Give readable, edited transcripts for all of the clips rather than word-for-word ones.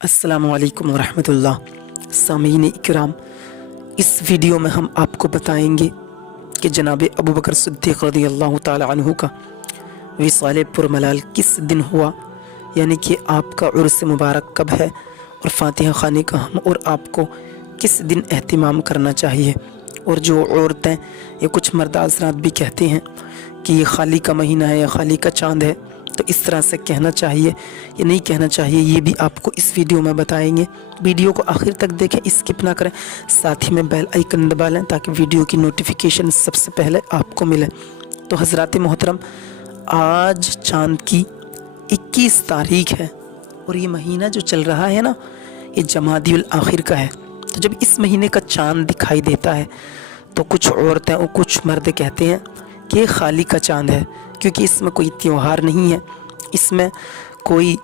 अस्सलामुअलैकुम वरहमतुल्लाह। सामीन इकराम, इस वीडियो में हम आपको बताएंगे कि जनाब अबू बकर सिद्दीक़ रज़ियल्लाहु ताला अन्हु का विसाल पुरमलाल किस दिन हुआ, यानी कि आपका उर्स मुबारक कब है और फातिहा खाने का हम और आपको किस दिन एहतिमाम करना चाहिए। और जो औरतें या कुछ मर्द हज़रात भी कहते हैं कि ये खाली का महीना है या खाली का चाँद है, तो इस तरह से कहना चाहिए या नहीं कहना चाहिए, ये भी आपको इस वीडियो में बताएंगे। वीडियो को आखिर तक देखें, स्किप ना करें, साथ ही में बेल आइकन दबा लें ताकि वीडियो की नोटिफिकेशन सबसे पहले आपको मिले। तो हज़रात मोहतरम, आज चाँद की 21 तारीख है और ये महीना जो चल रहा है ना, ये जमादियुल आखिर का है। तो जब इस महीने का चाँद दिखाई देता है तो कुछ औरतें और कुछ मर्द कहते हैं कि ये खाली का चाँद है, क्योंकि इसमें कोई त्यौहार नहीं है, इसमें कोई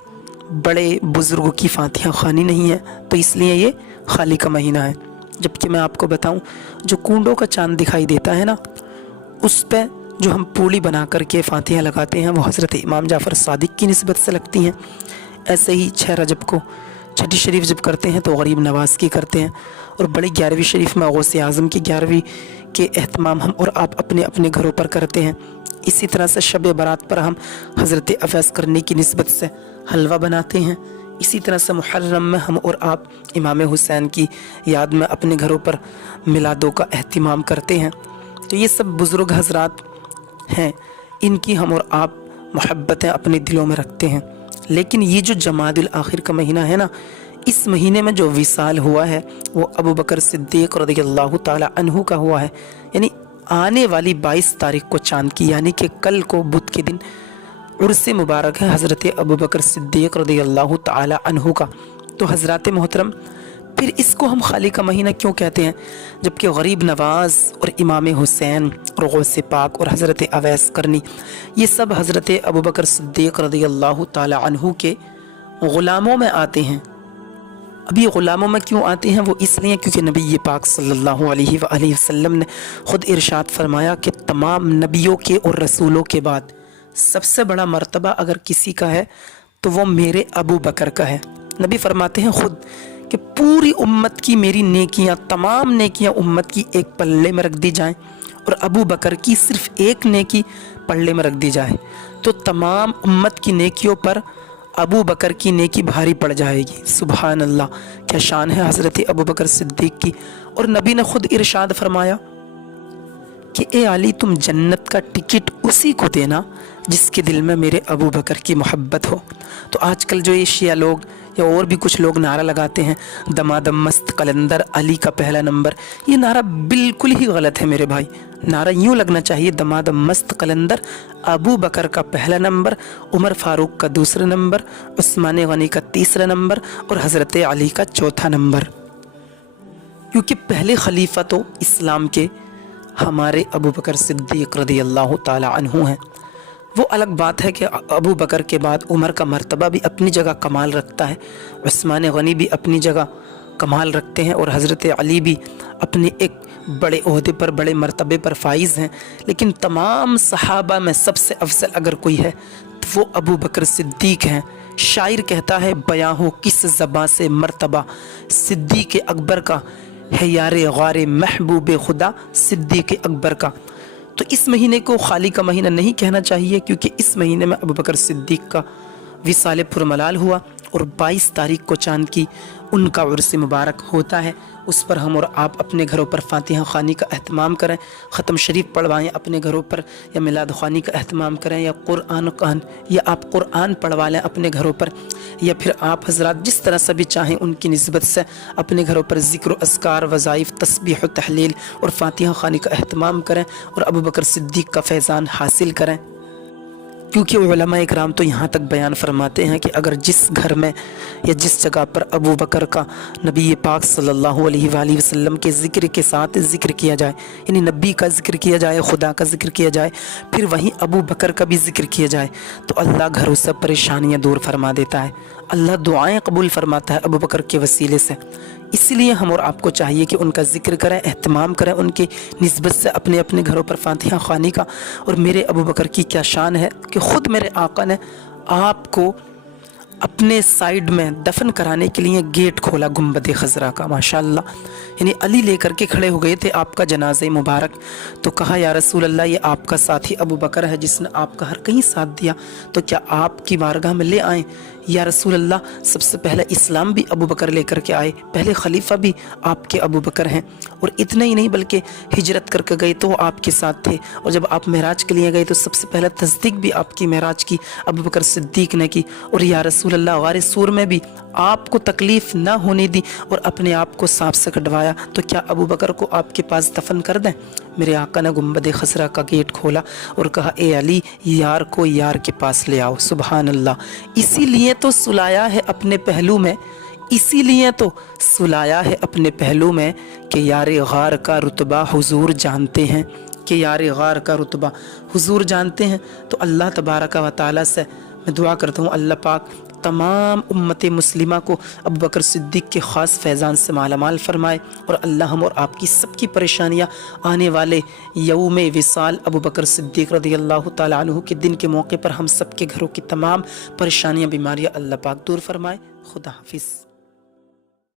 बड़े बुज़ुर्गों की फातिहा ख़्वानी नहीं है, तो इसलिए ये खाली का महीना है। जबकि मैं आपको बताऊं, जो कुंडों का चाँद दिखाई देता है ना, उस पर जो हम पूड़ी बना करके फातिहा लगाते हैं वो हज़रत इमाम जाफ़र सादिक की निस्बत से लगती हैं। ऐसे ही 6 रजब को छठी शरीफ जब करते हैं तो गरीब नवाज़ की करते हैं, और बड़ी 11वीं शरीफ में गौसे आज़म की 11वीं के एहतमाम हम और आप अपने अपने घरों पर करते हैं। इसी तरह से शब बारात पर हम हज़रत अवैस करने की निस्बत से हलवा बनाते हैं। इसी तरह से मुहर्रम में हम और आप इमाम हुसैन की याद में अपने घरों पर मिलादों का एहतिमाम करते हैं। तो ये सब बुज़ुर्ग हज़रात हैं, इनकी हम और आप मोहब्बतें अपने दिलों में रखते हैं। लेकिन ये जो जमादिल आखिर का महीना है ना, इस महीने में जो विसाल हुआ है वो अबू बकर सिद्दीक़ रज़ियल्लाहु ताला अन्हु का हुआ है, यानी आने वाली 22 तारीख को चाँद की, यानी कि कल को बुध के दिन उर्स मुबारक है हज़रत अबू बकर सिद्दीक़ रज़ियल्लाहु ताला अन्हु का। तो हज़रात मोहतरम, फिर इसको हम खाली का महीना क्यों कहते हैं, जबकि गरीब नवाज़ और इमाम हुसैन और गौसे पाक और हज़रत अवैस करनी ये सब हज़रत अबू बकर सिद्दीक़ रज़ियल्लाहु ताला अन्हु के ग़ुलामों में आते हैं। अब ये ग़ुलामों में क्यों आते हैं, वो इसलिए क्योंकि नबी पाक सल्लल्लाहु अलैहि वसल्लम ने ख़ुद इरशाद फरमाया कि तमाम नबियों के और रसूलों के बाद सबसे बड़ा मर्तबा अगर किसी का है तो वो मेरे अबू बकर का है। नबी फरमाते हैं ख़ुद कि पूरी उम्मत की मेरी नेकियां, तमाम नेकियां उम्मत की एक पल्ले में रख दी जाएं और अबू बकर की सिर्फ एक नेकी पल्ले में रख दी जाए, तो तमाम उम्मत की नेकियों पर अबू बकर की नेकी भारी पड़ जाएगी। सुभान अल्लाह, क्या शान है हज़रत अबू बकर सिद्दीक़ की। और नबी ने खुद इरशाद फरमाया कि ए अली, तुम जन्नत का टिकट उसी को देना जिसके दिल में मेरे अबू बकर की मोहब्बत हो। तो आजकल जो ये शिया लोग या और भी कुछ लोग नारा लगाते हैं दमादम मस्त कलंदर अली का पहला नंबर, ये नारा बिल्कुल ही गलत है मेरे भाई। नारा यूँ लगना चाहिए दमादम मस्त कलंदर अबू बकर का पहला नंबर, उमर फारूक का दूसरा नंबर, उस्मान गनी का तीसरा नंबर और हज़रत अली का चौथा नंबर, क्योंकि पहले खलीफा तो इस्लाम के हमारे अबू बकर सिद्दीक़ रज़ियल्लाहु ताला अन्हु हैं। वो अलग बात है कि अबू बकर के बाद उमर का मर्तबा भी अपनी जगह कमाल रखता है, उस्मान गनी भी अपनी जगह कमाल रखते हैं और हज़रत अली भी अपने एक बड़े ओहदे पर, बड़े मर्तबे पर फाइज़ हैं। लेकिन तमाम सहाबा में सबसे अफजल अगर कोई है तो वो अबू बकर सिद्दीक़ हैं। शायर कहता है, बयां हो किस ज़बां से मर्तबा सिद्दीक़ अकबर का है, यारे गारे महबूब खुदा सिद्दीक़ अकबर का। तो इस महीने को खाली का महीना नहीं कहना चाहिए, क्योंकि इस महीने में अबू बकर सिद्दीक़ का विसाल पुरमलाल हुआ और 22 तारीख को चाँद की उनका उर्स मुबारक होता है। उस पर हम और आप अपने घरों पर फातिहा ख़्वानी का एहतमाम करें, ख़त्म शरीफ पढ़वाएँ अपने घरों पर, या मिलाद ख़्वानी का एहतमाम करें, या कुरान या आप कुरान पढ़वा लें अपने घरों पर, या फिर आप हज़रात जिस तरह से भी चाहें उनकी निस्बत से अपने घरों पर ज़िक्र अस्कार वज़ाइफ तस्बीह व तहलील और फातिहा ख़्वानी का एहतमाम करें और अबू बकर सिद्दीक़ का फैज़ान हासिल करें। क्योंकि उलमा इकराम तो यहाँ तक बयान फरमाते हैं कि अगर जिस घर में या जिस जगह पर अबू बकर का नबी पाक सल्लल्लाहु अलैहि वसल्लम के ज़िक्र के साथ ज़िक्र किया जाए, यानी नबी का ज़िक्र किया जाए, खुदा का ज़िक्र किया जाए, फिर वहीं अबू बकर का भी ज़िक्र किया जाए, तो अल्लाह घरों से परेशानियाँ दूर फरमा देता है, अल्लाह दुआएँ कबूल फरमाता है अबू बकर के वसीले से। इसलिए हम और आपको चाहिए कि उनका ज़िक्र करें, एहतमाम करें उनकी निस्बत से अपने अपने घरों पर फातिहा ख़्वानी का। और मेरे अबू बकर की क्या शान है कि ख़ुद मेरे आका ने आपको اپنے سائیڈ میں دفن کرانے کے لیے گیٹ کھولا گنبد خضرا کا، ماشاءاللہ، یعنی علی لے کر کے کھڑے ہو گئے تھے آپ کا جنازہ مبارک، تو کہا یا رسول اللہ یہ آپ کا ساتھی ابو بکر ہے جس نے آپ کا ہر کہیں ساتھ دیا، تو کیا آپ کی بارگاہ میں لے آئیں؟ یا رسول اللہ سب سے پہلے اسلام بھی ابو بکر لے کر کے آئے، پہلے خلیفہ بھی آپ کے ابو بکر ہیں، اور اتنا ہی نہیں بلکہ ہجرت کر کے گئے تو وہ آپ کے ساتھ تھے، اور جب آپ معراج کے لیے گئے تو سب سے پہلے تصدیق بھی آپ کی معراج کی ابو بکر صدیق نے کی، اور یا رسول اللہ غار سور میں بھی آپ کو تکلیف نہ ہونے دی اور اپنے آپ کو سانپ سے کٹوایا، تو کیا ابو بکر کو آپ کے پاس دفن کر دیں؟ میرے آقا نے گنبد خضرا کا گیٹ کھولا اور کہا اے علی یار کو یار کے پاس لے آؤ، سبحان اللہ۔ اسی لیے تو سلایا ہے اپنے پہلو میں، اسی لیے تو سلایا ہے اپنے پہلو میں کہ یار غار کا رتبہ حضور جانتے ہیں، کہ یار غار کا رتبہ حضور جانتے ہیں۔ تو اللہ تبارک و تعالیٰ سے میں دعا کرتا ہوں اللہ پاک تمام امت مسلمہ کو ابو بکر صدیق کے خاص فیضان سے مالا مال فرمائے، اور اللہ ہم اور آپ کی سب کی پریشانیاں آنے والے یوم وصال ابو بکر صدیق رضی اللہ تعالیٰ عنہ کے دن کے موقع پر ہم سب کے گھروں کی تمام پریشانیاں بیماریاں اللہ پاک دور فرمائے۔ خدا حافظ۔